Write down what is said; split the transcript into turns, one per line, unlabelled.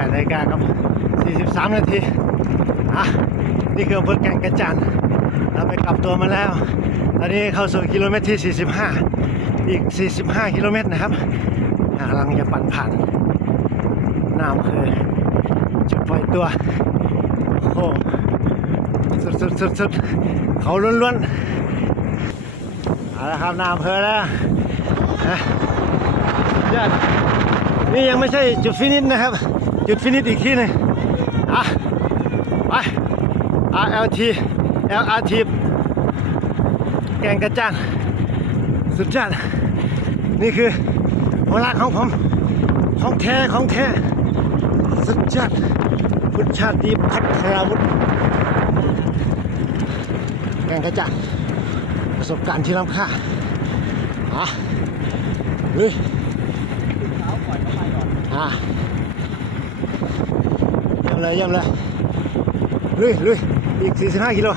8นาฬิกาครับ43 นาทีอะนี่คืออำเภอแก่งกระจานเราไปกลับตัวมาแล้ว ตอนนี้เข้าสู่กิโลเมตรที่ 45 อีก 45 กิโลเมตรนะครับกำลังจะปั่นผ่านน้ำเภอจุดปล่อยตัว โอ้โหสุดสุดสุดสุดเขาล้วนๆเอาละครับน้ำเภอแล้วนะยอด นี่ยังไม่ใช่จุดฟินิชนะครับ จุดฟินิชอีกที่หนึงอะไป RLT LRT แกงกระจานสุดยอดนี่คือหัวลักของผมของแท้ของแท้สุดยอดพุทธชาติพัฒนาวุฒิแกงกระจานประสบการณ์ที่ล้ำค่าอะลุย อะยังเลยยังเลยลุยลุยอีก 45กิโล